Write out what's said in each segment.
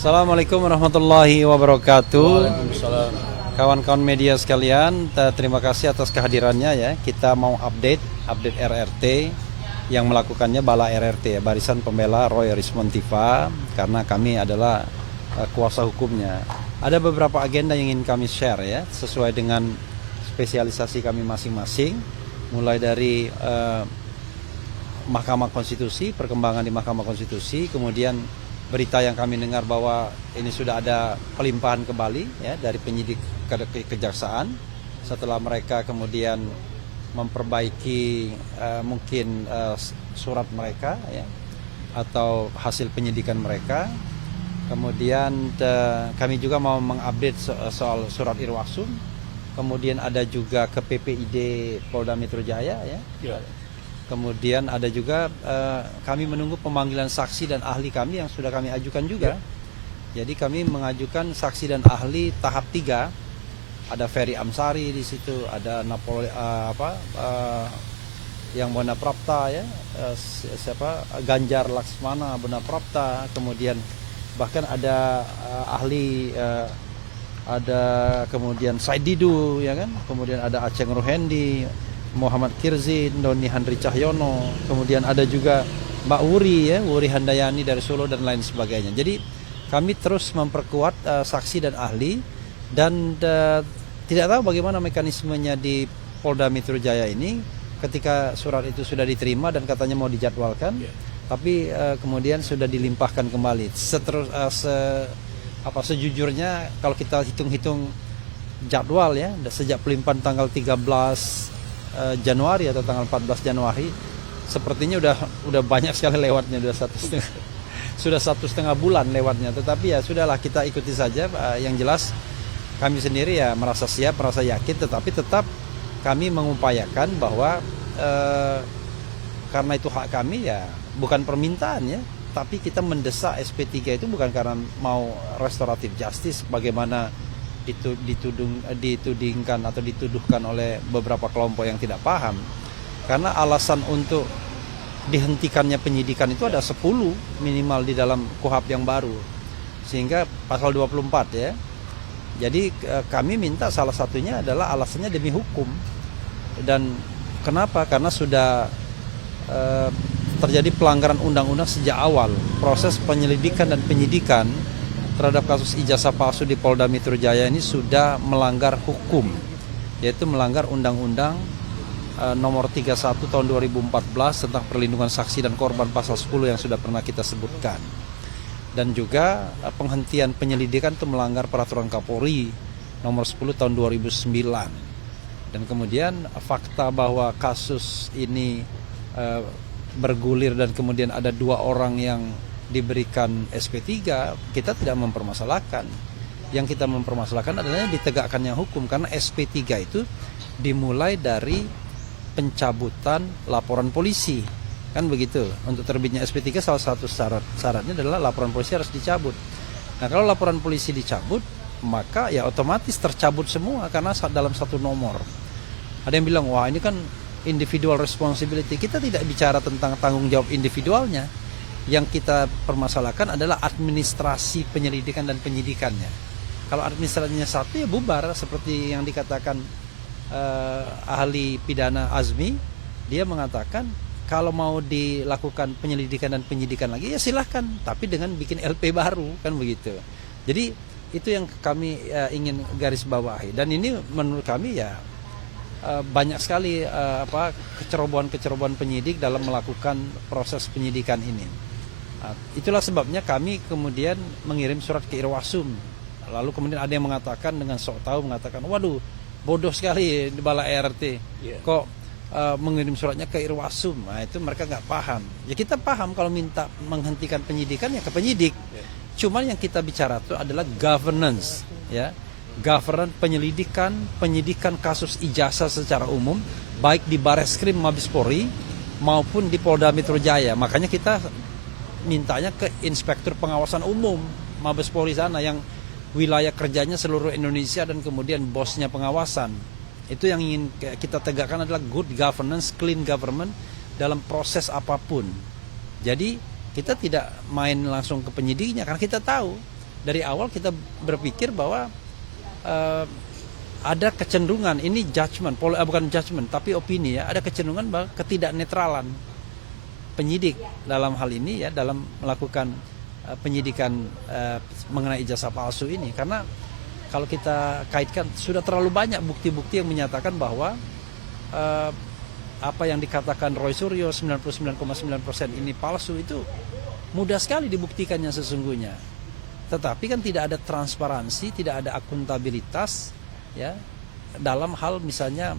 Assalamualaikum warahmatullahi wabarakatuh. Waalaikumsalam. Kawan-kawan media sekalian, terima kasih atas kehadirannya ya. Kita mau update RRT yang melakukannya Bala RRT ya, Barisan Pembela Roy Rismontiva, karena kami adalah kuasa hukumnya. Ada beberapa agenda yang ingin kami share ya, sesuai dengan spesialisasi kami masing-masing, mulai dari Mahkamah Konstitusi, perkembangan di Mahkamah Konstitusi, kemudian berita yang kami dengar bahwa ini sudah ada pelimpahan kembali ya dari penyidik ke kejaksaan setelah mereka kemudian memperbaiki mungkin surat mereka ya atau hasil penyidikan mereka. Kemudian kami juga mau mengupdate soal surat Irwasum. Kemudian ada juga ke PPID Polda Metro Jaya ya. Kemudian ada juga kami menunggu pemanggilan saksi dan ahli kami yang sudah kami ajukan juga. Jadi kami mengajukan saksi dan ahli tahap 3. Ada Ferry Amsari di situ, ada yang Bonaprapta ya, Ganjar Laksmana Bonaprapta, kemudian bahkan ada ahli ada kemudian Said Didu ya kan, kemudian ada Aceh Ruhendi, Muhammad Kirzin, Doni Handri Cahyono, kemudian ada juga Mbak Wuri ya, Wuri Handayani dari Solo dan lain sebagainya. Jadi kami terus memperkuat saksi dan ahli dan tidak tahu bagaimana mekanismenya di Polda Metro Jaya ini ketika surat itu sudah diterima dan katanya mau dijadwalkan, tapi kemudian sudah dilimpahkan kembali. Sejujurnya kalau kita hitung-hitung jadwal ya, sejak pelimpahan tanggal 13 Januari atau tanggal 14 Januari sepertinya udah banyak sekali lewatnya, sudah 1,5 bulan lewatnya, tetapi ya sudahlah, kita ikuti saja. Yang jelas kami sendiri ya merasa siap, merasa yakin, tetapi tetap kami mengupayakan bahwa karena itu hak kami ya, bukan permintaan ya, tapi kita mendesak SP3 itu bukan karena mau restoratif justice bagaimana ditudingkan atau dituduhkan oleh beberapa kelompok yang tidak paham. Karena alasan untuk dihentikannya penyidikan itu ada 10 minimal di dalam KUHP yang baru, sehingga pasal 24 ya. Jadi kami minta salah satunya adalah alasannya demi hukum. Dan kenapa? Karena sudah terjadi pelanggaran undang-undang sejak awal. Proses penyelidikan dan penyidikan terhadap kasus ijazah palsu di Polda Metro Jaya ini sudah melanggar hukum, yaitu melanggar Undang-Undang nomor 31 tahun 2014 tentang perlindungan saksi dan korban pasal 10 yang sudah pernah kita sebutkan. Dan juga penghentian penyelidikan itu melanggar peraturan Kapolri nomor 10 tahun 2009. Dan kemudian fakta bahwa kasus ini bergulir dan kemudian ada 2 orang yang diberikan SP3, kita tidak mempermasalahkan. Yang kita mempermasalahkan adalah ditegakkannya hukum, karena SP3 itu dimulai dari pencabutan laporan polisi, kan begitu. Untuk terbitnya SP3 salah satu syaratnya adalah laporan polisi harus dicabut. Nah, kalau laporan polisi dicabut, maka ya otomatis tercabut semua karena dalam satu nomor. Ada yang bilang, wah ini kan individual responsibility. Kita tidak bicara tentang tanggung jawab individualnya. Yang kita permasalahkan adalah administrasi penyelidikan dan penyidikannya. Kalau administrasinya satu ya bubar, seperti yang dikatakan ahli pidana Azmi. Dia mengatakan kalau mau dilakukan penyelidikan dan penyidikan lagi ya silahkan, tapi dengan bikin LP baru, kan begitu. Jadi itu yang kami ingin garis bawahi. Dan ini menurut kami ya banyak sekali kecerobohan penyidik dalam melakukan proses penyidikan ini. Itulah sebabnya kami kemudian mengirim surat ke Irwasum. Lalu kemudian ada yang mengatakan dengan sok tahu, mengatakan, waduh bodoh sekali di Bala RRT, kok mengirim suratnya ke Irwasum. Nah, itu mereka nggak paham. Ya kita paham kalau minta menghentikan penyidikan ya ke penyidik. Cuman yang kita bicara itu adalah governance, ya, governance penyidikan kasus ijazah secara umum, baik di Bareskrim Mabes Polri maupun di Polda Metro Jaya. Makanya kita mintanya ke Inspektur Pengawasan Umum Mabes Polri sana, yang wilayah kerjanya seluruh Indonesia dan kemudian bosnya pengawasan. Itu yang ingin kita tegakkan adalah good governance, clean government dalam proses apapun. Jadi kita tidak main langsung ke penyidiknya, karena kita tahu dari awal kita berpikir bahwa ada kecenderungan, ini judgement, bukan judgement tapi opini ya, ada kecenderungan bahwa ketidaknetralan penyidik dalam hal ini ya, dalam melakukan penyidikan mengenai ijazah palsu ini. Karena kalau kita kaitkan, sudah terlalu banyak bukti-bukti yang menyatakan bahwa apa yang dikatakan Roy Suryo 99,9% ini palsu, itu mudah sekali dibuktikannya sesungguhnya. Tetapi kan tidak ada transparansi, tidak ada akuntabilitas ya dalam hal misalnya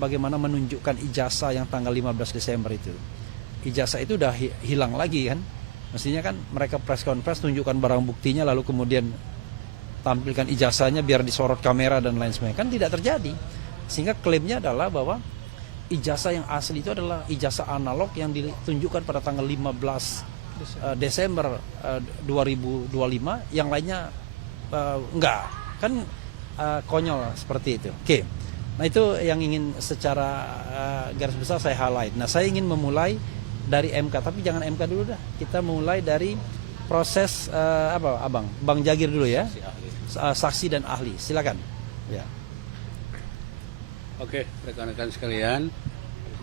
bagaimana menunjukkan ijazah yang tanggal 15 Desember itu. Ijazah itu udah hilang lagi kan. Mestinya kan mereka press conference tunjukkan barang buktinya lalu kemudian tampilkan ijazahnya biar disorot kamera dan lain sebagainya. Kan tidak terjadi. Sehingga klaimnya adalah bahwa ijazah yang asli itu adalah ijazah analog yang ditunjukkan pada tanggal 15 Desember 2025, yang lainnya enggak. Kan konyol seperti itu. Oke. Nah, itu yang ingin secara garis besar saya highlight. Nah, saya ingin memulai dari MK, tapi jangan MK dulu dah. Kita mulai dari proses Bang Jagir dulu ya. Saksi dan ahli. Silakan. Ya. Oke, rekan-rekan sekalian,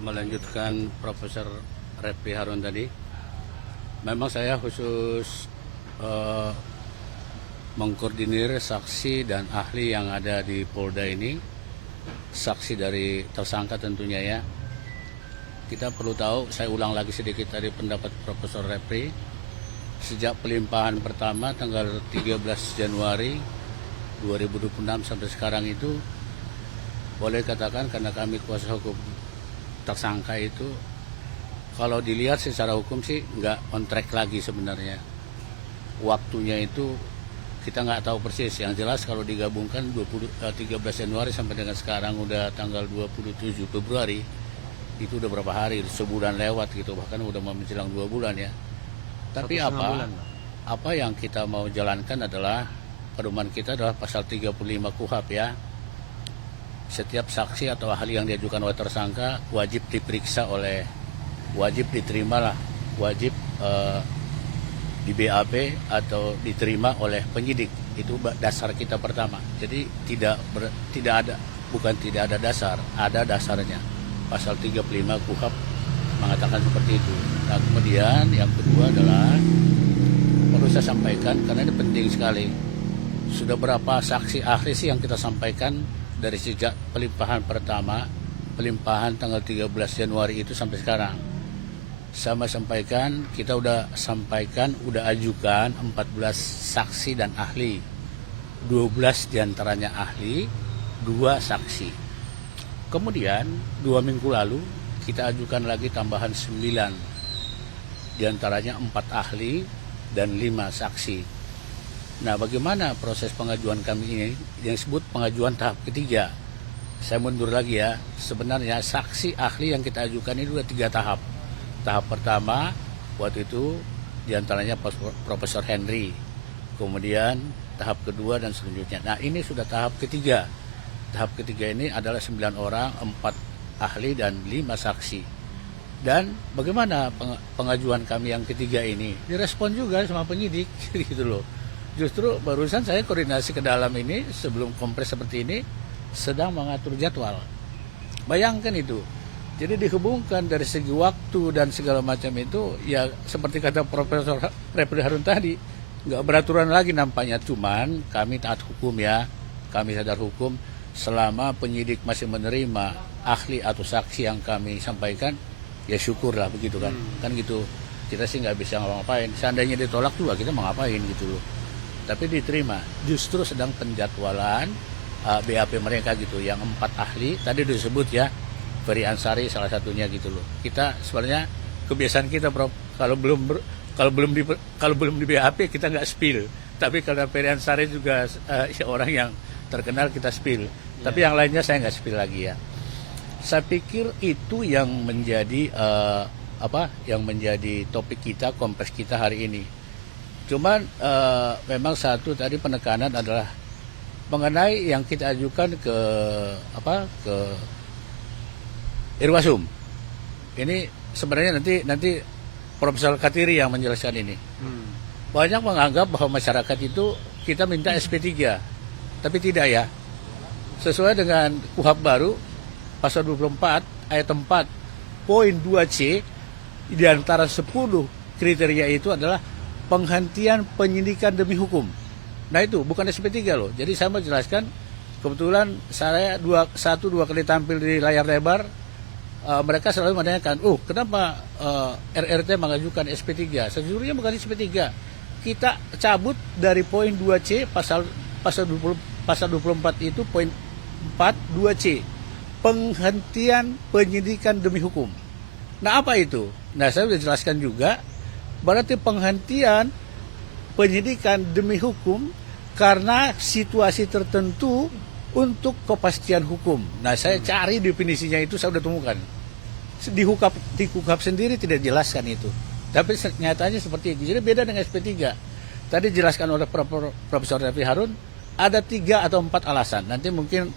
melanjutkan Profesor Refli Harun tadi. Memang saya khusus mengkoordinir saksi dan ahli yang ada di Polda ini. Saksi dari tersangka tentunya ya. Kita perlu tahu, saya ulang lagi sedikit tadi pendapat Profesor Refli. Sejak pelimpahan pertama tanggal 13 Januari 2026 sampai sekarang itu, boleh katakan karena kami kuasa hukum tersangka itu, kalau dilihat secara hukum sih nggak on track lagi sebenarnya. Waktunya itu kita nggak tahu persis. Yang jelas kalau digabungkan 13 Januari sampai dengan sekarang udah tanggal 27 Februari, itu udah berapa hari, sebulan lewat gitu, bahkan udah mau menjelang 2 bulan ya. Tapi apa yang kita mau jalankan adalah, pedoman kita adalah pasal 35 KUHP ya. Setiap saksi atau ahli yang diajukan oleh tersangka wajib diterima wajib di BAP atau diterima oleh penyidik. Itu dasar kita pertama. Jadi tidak ada dasar, ada dasarnya. Pasal 35 KUHP mengatakan seperti itu. Nah, kemudian yang kedua adalah perlu saya sampaikan karena ini penting sekali. Sudah berapa saksi ahli sih yang kita sampaikan dari sejak pelimpahan pertama, pelimpahan tanggal 13 Januari itu sampai sekarang. Sama sampaikan, kita udah ajukan 14 saksi dan ahli. 12 diantaranya ahli, 2 saksi. Kemudian 2 minggu lalu kita ajukan lagi tambahan 9. Diantaranya 4 ahli dan 5 saksi. Nah, bagaimana proses pengajuan kami ini yang disebut pengajuan tahap ketiga? Saya mundur lagi ya. Sebenarnya saksi ahli yang kita ajukan ini sudah 3 tahap. Tahap pertama waktu itu diantaranya Profesor Henry. Kemudian tahap kedua dan selanjutnya. Nah, ini sudah tahap ketiga. Tahap ketiga ini adalah 9 orang, 4 ahli dan 5 saksi. Dan bagaimana pengajuan kami yang ketiga ini? Direspon juga sama penyidik gitu loh. Justru barusan saya koordinasi ke dalam ini sebelum kompres seperti ini sedang mengatur jadwal. Bayangkan itu. Jadi dihubungkan dari segi waktu dan segala macam itu, ya seperti kata Profesor Refli Harun tadi, nggak beraturan lagi nampaknya. Cuman kami taat hukum ya, kami sadar hukum. Selama penyidik masih menerima ahli atau saksi yang kami sampaikan, ya syukurlah begitu kan. Kan gitu, kita sih nggak bisa ngapa-ngapain. Seandainya ditolak juga kita mau ngapain gitu loh. Tapi diterima, justru sedang penjadwalan BAP mereka gitu, yang 4 ahli tadi disebut ya, Ferry Ansari salah satunya gitu loh. Kita sebenarnya kebiasaan kita Prof, kalau belum di BAP kita nggak spill. Tapi kalau Ferry Ansari juga orang yang terkenal kita spill. Tapi yang lainnya saya nggak spill lagi ya. Saya pikir itu yang menjadi yang menjadi topik kita, kompres kita hari ini. Cuman memang satu tadi penekanan adalah mengenai yang kita ajukan ke Irwasum. Ini sebenarnya nanti Profesor Katiri yang menjelaskan ini. banyak menganggap bahwa masyarakat itu kita minta SP3. Tapi tidak ya. Sesuai dengan KUHP baru, pasal 24 ayat 4 poin 2C, di antara 10 kriteria itu adalah penghentian penyidikan demi hukum. Nah itu bukan SP3 loh. Jadi saya mau jelaskan, kebetulan saya dua kali tampil di layar lebar, mereka selalu menanyakan, kenapa RRT mengajukan SP3? Sejujurnya bukan SP3. Kita cabut dari poin 2C pasal 24 itu poin 4 2C. Penghentian penyidikan demi hukum. Nah apa itu? Nah saya sudah jelaskan juga, berarti penghentian penyidikan demi hukum karena situasi tertentu untuk kepastian hukum. Nah saya cari definisinya itu, saya sudah temukan. Di KUHP sendiri tidak jelaskan itu. Tapi nyatanya seperti itu. Jadi beda dengan SP3. Tadi dijelaskan oleh Profesor Refli Harun, ada 3 atau 4 alasan. Nanti mungkin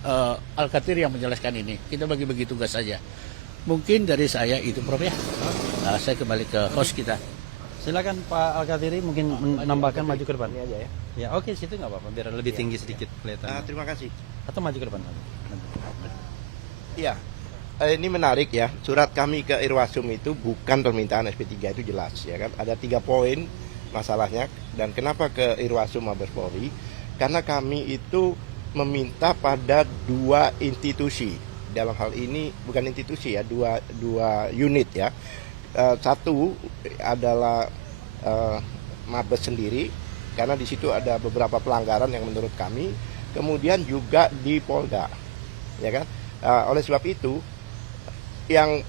Al-Katir yang menjelaskan ini. Kita bagi-bagi tugas saja. Mungkin dari saya itu, Prof ya. Nah, saya kembali ke host kita. Silakan Pak Al-Katiri mungkin menambahkan, maju ke depan. Ini aja ya. Ya oke, situ nggak apa-apa, biar lebih tinggi sedikit kelihatan. Terima kasih. Atau maju ke depan. Iya, ini menarik ya. Surat kami ke Irwasum itu bukan permintaan SP3, itu jelas ya kan. Ada 3 poin masalahnya. Dan kenapa ke Irwasum Mabes Polri? Karena kami itu meminta pada 2 institusi. Dalam hal ini bukan institusi ya, dua unit ya. Satu adalah Mabes sendiri, karena di situ ada beberapa pelanggaran yang menurut kami. Kemudian juga di Polda, ya kan. Oleh sebab itu, yang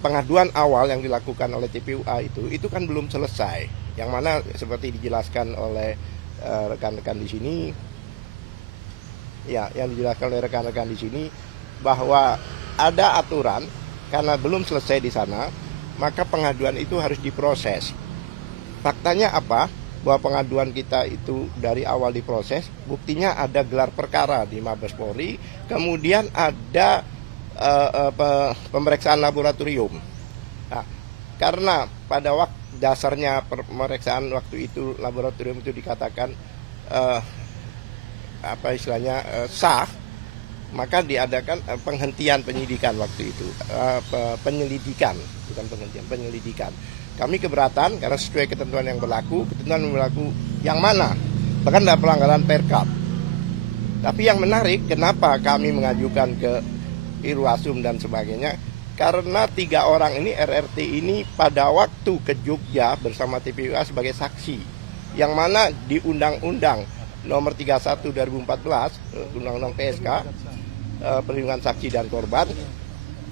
pengaduan awal yang dilakukan oleh TPUA itu kan belum selesai. Yang mana seperti dijelaskan oleh rekan-rekan di sini, ya, yang dijelaskan oleh rekan-rekan di sini bahwa ada aturan karena belum selesai di sana, maka pengaduan itu harus diproses. Faktanya apa? Bahwa pengaduan kita itu dari awal diproses, buktinya ada gelar perkara di Mabes Polri, kemudian ada pemeriksaan laboratorium. Nah, karena pada waktu dasarnya pemeriksaan waktu itu laboratorium itu dikatakan sah, maka diadakan penghentian penyidikan waktu itu, penyelidikan, bukan penghentian, penyelidikan. Kami keberatan karena sesuai ketentuan yang berlaku yang mana? Bahkan ada pelanggaran Perkap. Tapi yang menarik, kenapa kami mengajukan ke Irwasum dan sebagainya? Karena 3 orang ini, RRT ini pada waktu ke Jogja bersama TPUA sebagai saksi, yang mana di Undang-Undang Nomor 31 2014, Undang-Undang PSK, Perlindungan Saksi dan Korban,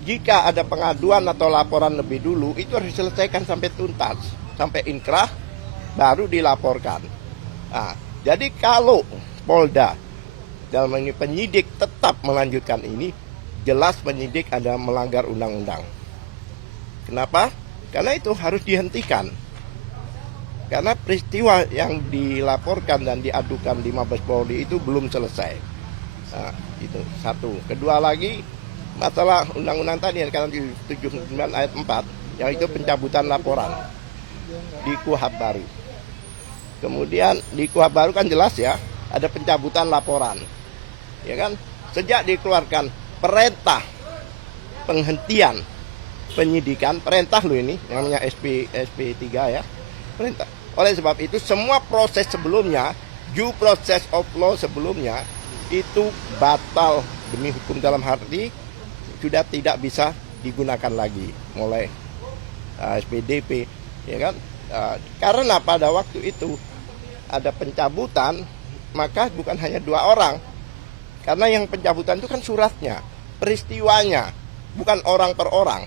jika ada pengaduan atau laporan lebih dulu, itu harus diselesaikan sampai tuntas, sampai inkrah, baru dilaporkan. Nah, jadi kalau Polda, dalam ini penyidik tetap melanjutkan ini, jelas penyidik ada melanggar undang-undang. Kenapa? Karena itu harus dihentikan. Karena peristiwa yang dilaporkan dan diadukan di Mabes Polri itu belum selesai. Nah, itu satu. Kedua lagi, masalah undang-undang tadi yang di 79 ayat 4, yang itu pencabutan laporan di KUHP baru. Kemudian di KUHP baru kan jelas ya, ada pencabutan laporan. Ya kan? Sejak dikeluarkan perintah penghentian penyidikan, perintah loh ini, namanya SP3 ya, perintah. Oleh sebab itu semua proses sebelumnya, due process of law sebelumnya, itu batal demi hukum, dalam arti sudah tidak bisa digunakan lagi mulai SPDP, ya kan? Karena pada waktu itu ada pencabutan, maka bukan hanya 2 orang, karena yang pencabutan itu kan suratnya, peristiwanya, bukan orang per orang.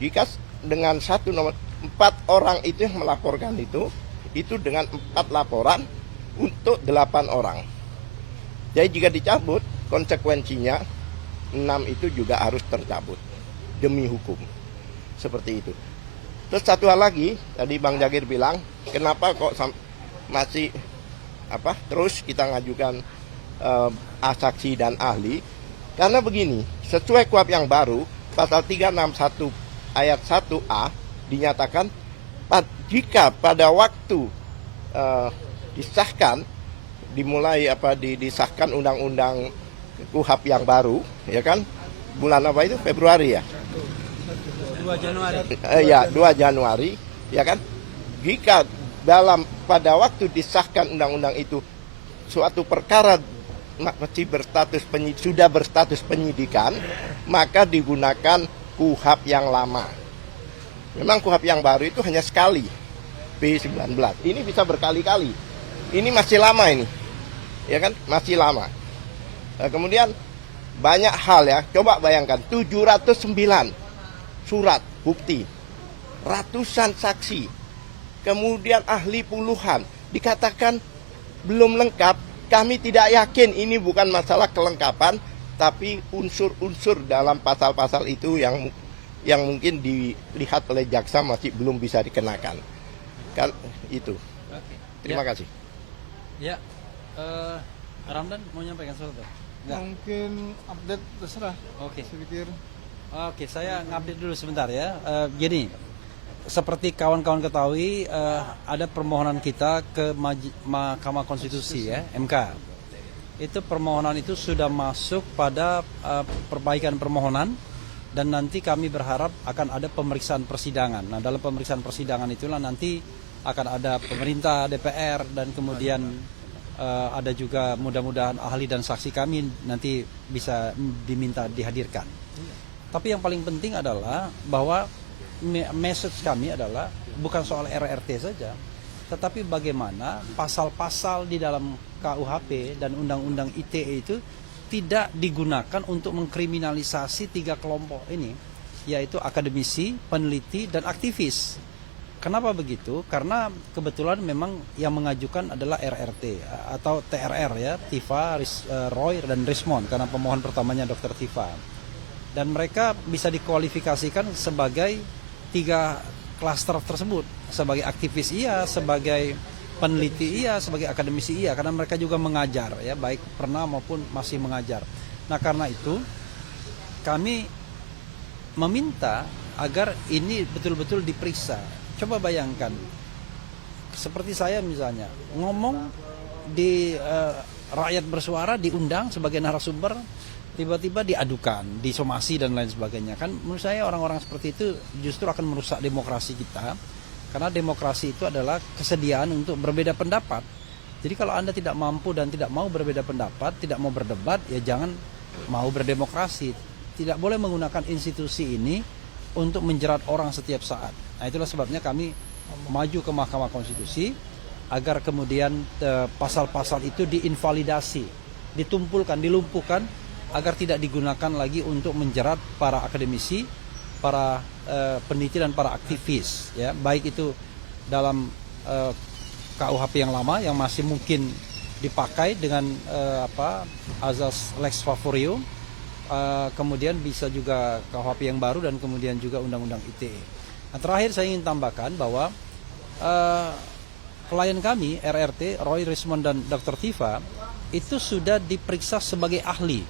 Jika dengan 1 nomor 4 orang itu yang melaporkan itu dengan 4 laporan untuk 8 orang. Jadi jika dicabut, konsekuensinya 6 itu juga harus tercabut demi hukum. Seperti itu. Terus satu hal lagi, tadi Bang Jagir bilang, kenapa kok masih terus kita ngajukan saksi dan ahli? Karena begini, sesuai KUHP yang baru, pasal 361 ayat 1A dinyatakan jika pada waktu disahkan, disahkan undang-undang KUHP yang baru, ya kan? Bulan apa itu? Februari ya? 2 Januari. Ya, 2 Januari, ya kan? Jika pada waktu disahkan undang-undang itu suatu perkara masih sudah berstatus penyidikan, maka digunakan KUHP yang lama. Memang KUHP yang baru itu hanya sekali, P19. Ini bisa berkali-kali. Ini masih lama ini, ya kan? Masih lama. Kemudian banyak hal ya. Coba bayangkan 709 surat bukti, ratusan saksi, kemudian ahli puluhan, dikatakan belum lengkap. Kami tidak yakin ini bukan masalah kelengkapan, tapi unsur-unsur dalam pasal-pasal itu yang mungkin dilihat oleh jaksa masih belum bisa dikenakan. Kan itu. Terima kasih. Ya, Ramdan mau nyampaikan sesuatu? Enggak. Mungkin update terserah. Oke. Saya pikir. Oke, saya ngupdate dulu sebentar ya. Gini, seperti kawan-kawan ketahui, ada permohonan kita ke Mahkamah Konstitusi ya, MK. Itu permohonan itu sudah masuk pada perbaikan permohonan, dan nanti kami berharap akan ada pemeriksaan persidangan. Nah, dalam pemeriksaan persidangan itulah nanti akan ada pemerintah, DPR, dan kemudian ada juga mudah-mudahan ahli dan saksi kami nanti bisa diminta dihadirkan. Tapi yang paling penting adalah bahwa message kami adalah bukan soal RRT saja, tetapi bagaimana pasal-pasal di dalam KUHP dan Undang-Undang ITE itu tidak digunakan untuk mengkriminalisasi 3 kelompok ini, yaitu akademisi, peneliti, dan aktivis. Kenapa begitu? Karena kebetulan memang yang mengajukan adalah RRT atau TRR ya, Tifa, Roy, dan Rismond, karena pemohon pertamanya Dr. Tifa. Dan mereka bisa dikualifikasikan sebagai 3 klaster tersebut, sebagai aktivis iya, sebagai peneliti iya, sebagai akademisi iya, karena mereka juga mengajar ya, baik pernah maupun masih mengajar. Nah, karena itu kami meminta agar ini betul-betul diperiksa. Coba bayangkan, seperti saya misalnya ngomong di rakyat bersuara, diundang sebagai narasumber, tiba-tiba diadukan, disomasi dan lain sebagainya. Kan menurut saya orang-orang seperti itu justru akan merusak demokrasi kita. Karena demokrasi itu adalah kesediaan untuk berbeda pendapat. Jadi kalau Anda tidak mampu dan tidak mau berbeda pendapat, tidak mau berdebat, ya jangan mau berdemokrasi. Tidak boleh menggunakan institusi ini untuk menjerat orang setiap saat. Nah, itulah sebabnya kami maju ke Mahkamah Konstitusi agar kemudian pasal-pasal itu diinvalidasi, ditumpulkan, dilumpuhkan, agar tidak digunakan lagi untuk menjerat para akademisi, para peneliti dan para aktivis ya, baik itu dalam KUHP yang lama yang masih mungkin dipakai dengan azas lex favorio, kemudian bisa juga KUHP yang baru, dan kemudian juga Undang-Undang ITE. Nah, terakhir saya ingin tambahkan bahwa klien kami RRT, Roy, Rismond, dan Dr. Tifa itu sudah diperiksa sebagai ahli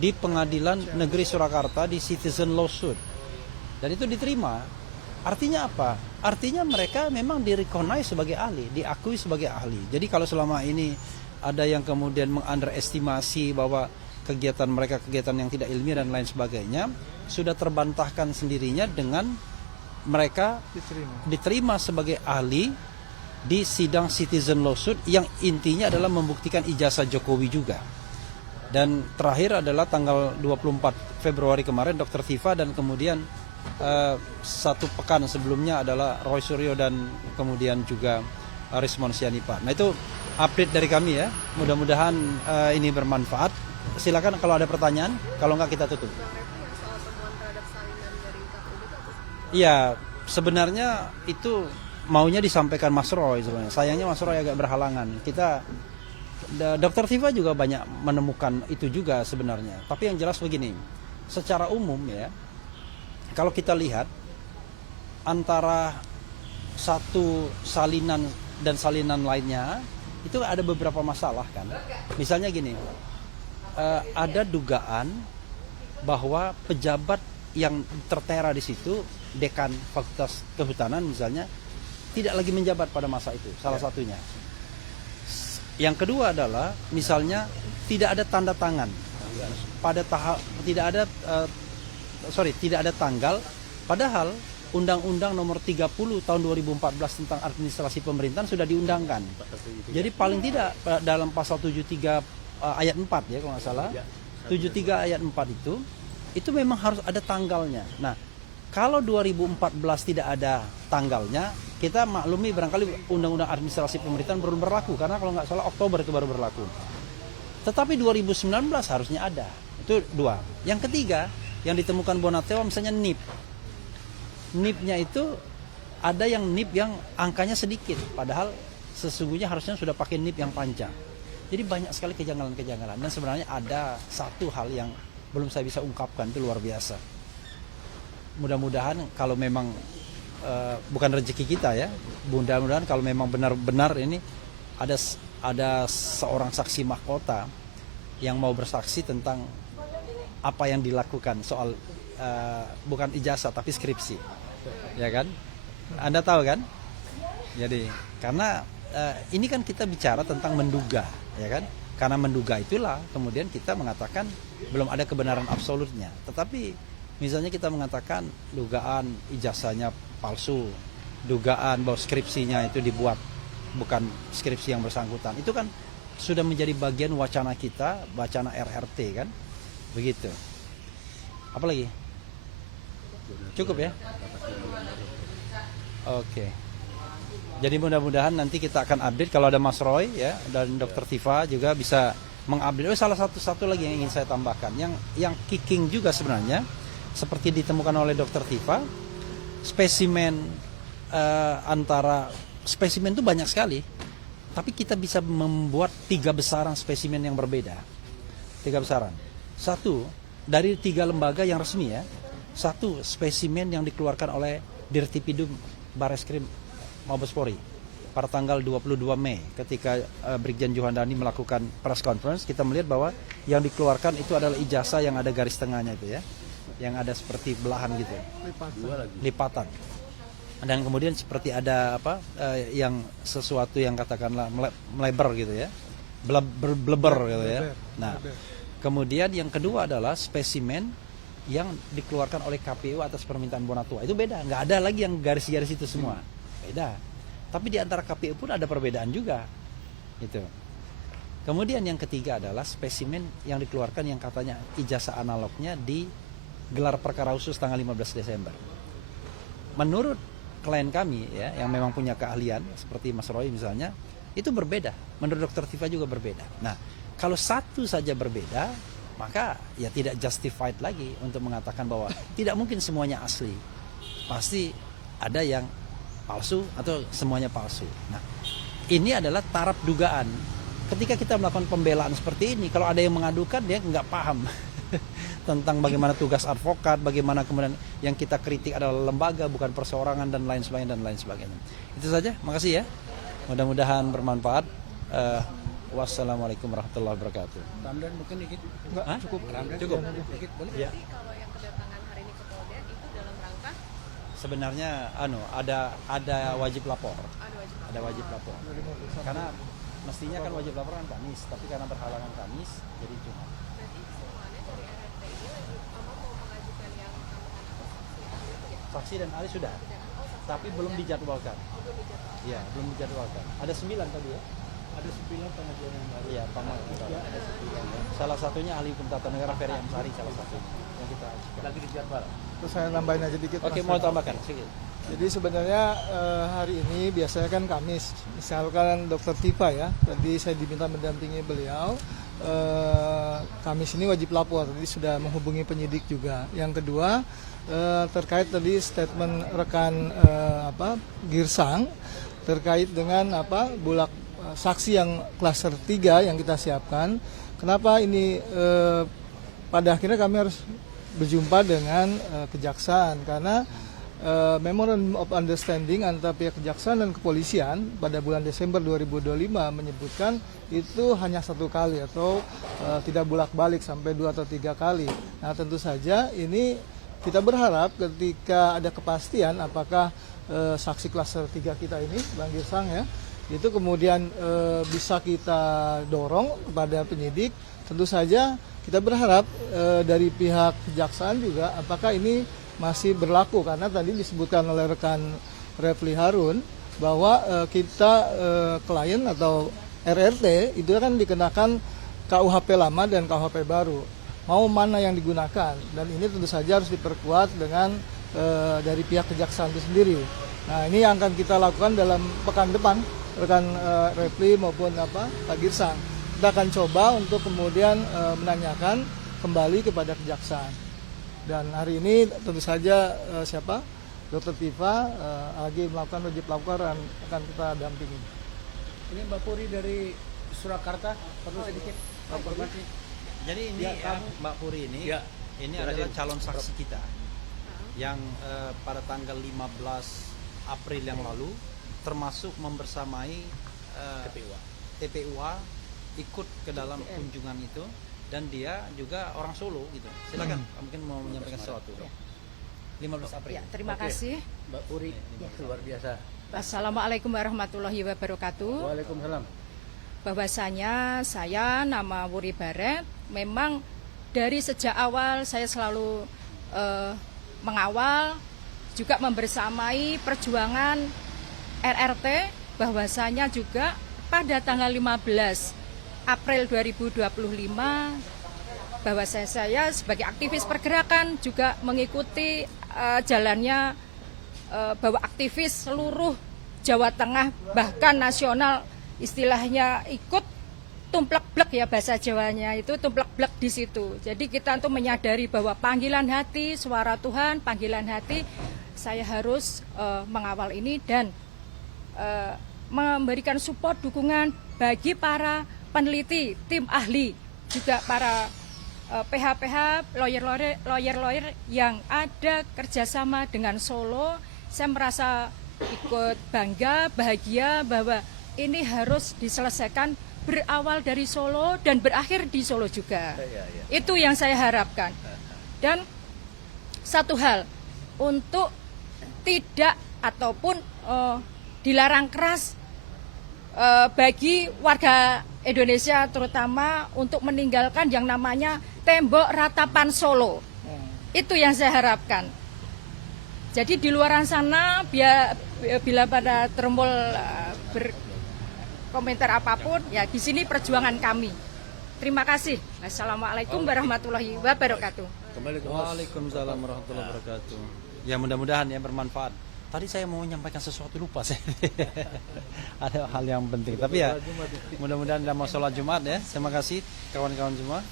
di Pengadilan Negeri Surakarta di Citizen Lawsuit. Dan itu diterima. Artinya apa? Artinya mereka memang direcognize sebagai ahli, diakui sebagai ahli. Jadi kalau selama ini ada yang kemudian mengunderestimasi bahwa kegiatan mereka kegiatan yang tidak ilmiah dan lain sebagainya, sudah terbantahkan sendirinya dengan mereka diterima sebagai ahli di sidang Citizen Lawsuit yang intinya adalah membuktikan ijazah Jokowi juga. Dan terakhir adalah tanggal 24 Februari kemarin Dr. Tifa, dan kemudian 1 pekan sebelumnya adalah Roy Suryo dan kemudian juga Rismond Sianipa. Nah, itu update dari kami ya. Mudah-mudahan ini bermanfaat. Silakan kalau ada pertanyaan, kalau enggak kita tutup. Iya, sebenarnya itu maunya disampaikan Mas Roy sebenarnya. Sayangnya Mas Roy agak berhalangan. Dr. Tifa juga banyak menemukan itu juga sebenarnya. Tapi yang jelas begini, secara umum ya, kalau kita lihat antara satu salinan dan salinan lainnya itu ada beberapa masalah kan. Misalnya gini, ada dugaan bahwa pejabat yang tertera di situ, dekan Fakultas Kehutanan misalnya, tidak lagi menjabat pada masa itu, salah satunya. Yang kedua adalah misalnya tidak ada tanda tangan pada tahap, tidak ada tanggal, padahal Undang-Undang Nomor 30 tahun 2014 tentang administrasi pemerintahan sudah diundangkan. Jadi paling tidak dalam pasal 73 ayat 4 ya kalau nggak salah, 73 ayat 4 itu memang harus ada tanggalnya. Nah, kalau 2014 tidak ada tanggalnya, kita maklumi barangkali Undang-Undang Administrasi Pemerintahan belum berlaku, karena kalau nggak salah Oktober itu baru berlaku. Tetapi 2019 harusnya ada. Itu dua. Yang ketiga, yang ditemukan Bonateo misalnya NIP. NIP-nya itu ada yang NIP yang angkanya sedikit, padahal sesungguhnya harusnya sudah pakai NIP yang panjang. Jadi banyak sekali kejanggalan-kejanggalan, dan sebenarnya ada satu hal yang belum saya bisa ungkapkan, itu luar biasa. Mudah-mudahan kalau memang bukan rezeki kita ya, mudah-mudahan kalau memang benar-benar ini ada seorang saksi mahkota yang mau bersaksi tentang apa yang dilakukan soal bukan ijazah tapi skripsi. Ya kan? Anda tahu kan? Jadi karena ini kan kita bicara tentang menduga, ya kan? Karena menduga itulah kemudian kita mengatakan belum ada kebenaran absolutnya. Tetapi misalnya kita mengatakan dugaan ijazahnya palsu, dugaan bahwa skripsinya itu dibuat bukan skripsi yang bersangkutan. Itu kan sudah menjadi bagian wacana kita, wacana RRT kan? Begitu. Apalagi? Cukup ya? Oke. Jadi mudah-mudahan nanti kita akan update kalau ada Mas Roy ya dan Dr. Tifa juga bisa mengupdate. Salah satu lagi yang ingin saya tambahkan, yang kicking juga sebenarnya seperti ditemukan oleh Dr. Tifa, spesimen antara spesimen itu banyak sekali, tapi kita bisa membuat 3 besaran spesimen yang berbeda. 3 besaran. Satu dari 3 lembaga yang resmi ya. Satu spesimen yang dikeluarkan oleh Dirtipidum Bareskrim Mabespori pada tanggal 22 Mei ketika Brigjen Juhandani melakukan press conference, kita melihat bahwa yang dikeluarkan itu adalah ijazah yang ada garis tengahnya itu ya, yang ada seperti belahan gitu, lipatan. Dan kemudian seperti ada yang sesuatu yang katakanlah melebar gitu ya, bleber gitu ya. Nah, kemudian yang kedua adalah spesimen yang dikeluarkan oleh KPU atas permintaan Bonatua. Itu beda, nggak ada lagi yang garis-garis itu semua, beda. Tapi di antara KPU pun ada perbedaan juga, gitu. Kemudian yang ketiga adalah spesimen yang dikeluarkan yang katanya ijazah analognya di gelar perkara khusus tanggal 15 Desember. Menurut klien kami ya, yang memang punya keahlian seperti Mas Roy misalnya, itu berbeda. Menurut Dr. Tifa juga berbeda. Nah, kalau satu saja berbeda, maka ya tidak justified lagi untuk mengatakan bahwa tidak mungkin semuanya asli. Pasti ada yang palsu atau semuanya palsu. Nah, ini adalah taraf dugaan. Ketika kita melakukan pembelaan seperti ini, kalau ada yang mengadukan dia nggak paham tentang bagaimana tugas advokat, bagaimana kemudian yang kita kritik adalah lembaga bukan perseorangan dan lain sebagainya. Itu saja, makasih ya. Mudah-mudahan bermanfaat. Wassalamualaikum warahmatullahi wabarakatuh. Ramdan mungkin dikit. Hah? Cukup. Ramdan Cukup. Dikit boleh? Ya. Jadi kalau yang kedatangan hari ini ke Polda itu dalam rangka Sebenarnya ada wajib lapor. Ada wajib lapor. Karena mestinya kan wajib lapor kan Kamis, tapi karena berhalangan Kamis jadi Jumat. berarti semuanya dari RRT ini lagi mau mengajukan yang tambahan atau Saksi dan ahli sudah, tapi belum dijadwalkan. Iya, belum dijadwalkan. Ada 9 tadi ya. Ada 9 pengajuan yang baru. Iya, ada 9 ya. Salah satunya ahli hukum tata negara Ferry Amsari salah satunya yang kita ajukan. Lagi dijadwal. Terus saya nambahin aja dikit. Oke, Mas. mau tambahkan sedikit. Jadi sebenarnya hari ini biasanya kan Kamis, misalkan Dr. Tifa ya, tadi saya diminta mendampingi beliau. Kamis ini wajib lapor, tadi sudah menghubungi penyidik juga. Yang kedua terkait tadi statement rekan Girsang terkait dengan bulak saksi yang klaster 3 yang kita siapkan. Kenapa ini pada akhirnya kami harus berjumpa dengan kejaksaan karena Memorandum of Understanding antara pihak kejaksaan dan kepolisian pada bulan Desember 2025 menyebutkan itu hanya 1 kali atau tidak bolak-balik sampai 2 atau 3 kali. Nah tentu saja ini kita berharap ketika ada kepastian apakah saksi klaster 3 kita ini, Bang Girsang ya, itu kemudian bisa kita dorong kepada penyidik. Tentu saja kita berharap dari pihak kejaksaan juga apakah ini masih berlaku, karena tadi disebutkan oleh rekan Refli Harun bahwa kita klien atau RRT itu kan dikenakan KUHP lama dan KUHP baru. Mau mana yang digunakan, dan ini tentu saja harus diperkuat dengan dari pihak kejaksaan itu sendiri. Nah, ini yang akan kita lakukan dalam pekan depan, rekan Refli maupun Pak Girsang. Kita akan coba untuk kemudian menanyakan kembali kepada kejaksaan. Dan hari ini tentu saja Dr. Tifa lagi melakukan wajib lapor dan akan kita dampingi. Ini Mbak Puri dari Surakarta, perlu sedikit informasi. Jadi ini Mbak Puri ini, Ya. ini adalah calon saksi kita yang pada tanggal 15 April yang lalu termasuk membersamai TPUA ikut ke dalam kunjungan itu, dan dia juga orang Solo gitu. Silakan, mungkin mau menyampaikan sesuatu. 15 April. Ya, terima kasih. Mbak Puri, luar biasa. Assalamualaikum warahmatullahi wabarakatuh. Waalaikumsalam. Bahwasanya saya nama Wuri Baret, memang dari sejak awal saya selalu mengawal juga membersamai perjuangan RRT, bahwasanya juga pada tanggal 15 April 2025 bahwa saya sebagai aktivis pergerakan juga mengikuti jalannya bahwa aktivis seluruh Jawa Tengah bahkan nasional istilahnya ikut tumplek-blek ya, bahasa Jawanya itu tumplek-blek di situ. Jadi kita untuk menyadari bahwa panggilan hati, suara Tuhan, panggilan hati, saya harus mengawal ini dan memberikan support dukungan bagi para peneliti, tim ahli, juga para PH-PH, lawyer-lawyer yang ada kerjasama dengan Solo. Saya merasa ikut bangga, bahagia bahwa ini harus diselesaikan berawal dari Solo dan berakhir di Solo juga. Itu yang saya harapkan. Dan satu hal, untuk tidak ataupun dilarang keras bagi warga Indonesia terutama untuk meninggalkan yang namanya tembok ratapan Solo. Itu yang saya harapkan. Jadi di luar sana bila pada termul berkomentar apapun, ya di sini perjuangan kami. Terima kasih. Assalamualaikum warahmatullahi wabarakatuh. Waalaikumsalam warahmatullahi wabarakatuh. Ya, mudah-mudahan ya bermanfaat. Tadi saya mau menyampaikan sesuatu, lupa saya. Ada hal yang penting. Tapi ya mudah-mudahan dalam sholat Jumat ya. Terima kasih kawan-kawan semua.